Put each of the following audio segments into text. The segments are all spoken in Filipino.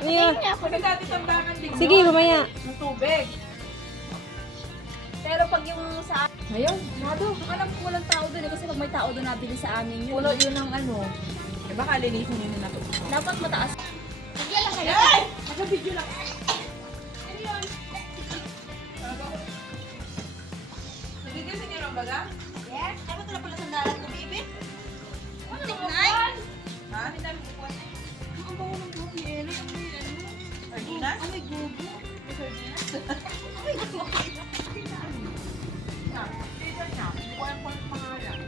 Mia. Kasi dati tambangan din Sige, mamaya. ng tubig. Pero pag yung sa Ngayon, nado. alam ko walang tao doon eh, kasi pag may tao doon nabili sa amin yun. Puno yun ng ano. Eh baka linisin yun na natin. Dapat mataas. Ay! Naka-video lang. Nagigising niyo lang baga? Yes, dapat na pala sandalan ko, baby. Ano Tiknay. Ha? Hindi namin kukuha na yun. Ang bago ng buhok ni Elo, yung may ano. Sardinas? Ang may gubo. May sardinas? Na, dito niya. Kukuha ko ng pangalan.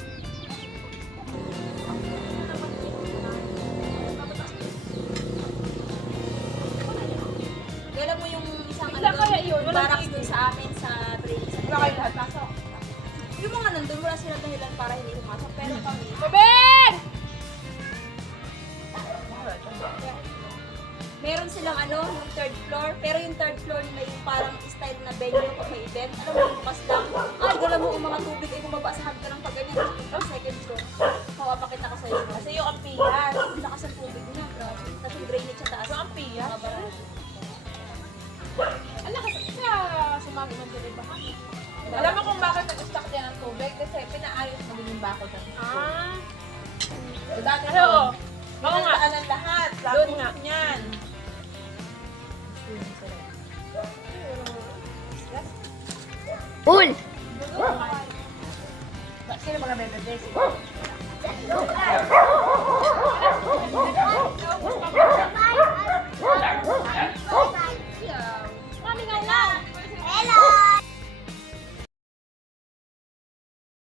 Kailan mo yung isang Wala kaya yun? Wala barracks TV. dun sa amin sa training sa Wala kayo lahat pasok. Yung mga nandun, wala sila dahilan para hindi pumasok. Pero kami, Ben! meron silang ano, yung third floor. Pero yung third floor nila yung parang style na venue pag may event. Alam mo, yung bukas lang. Ay, gala mo yung mga tubig ay bumaba sa hagdan ng pagganyan. Yung second floor. Mapapakita ko sa'yo. Kasi yung ampiyan. Ang lakas ng tubig niya, grabe. Tapos yung drainage sa taas. Yung ampiyan? Mga barangay. Alam kasi sa sumami ng delibahan. Alam mo kung bakit nag-stock dyan ng tubig? Kasi pinaayos mo din yung bako dyan. So, dati Oo. Oo nga. Ang lahat. Doon nga. Yan. Pool! Sino mga bebe?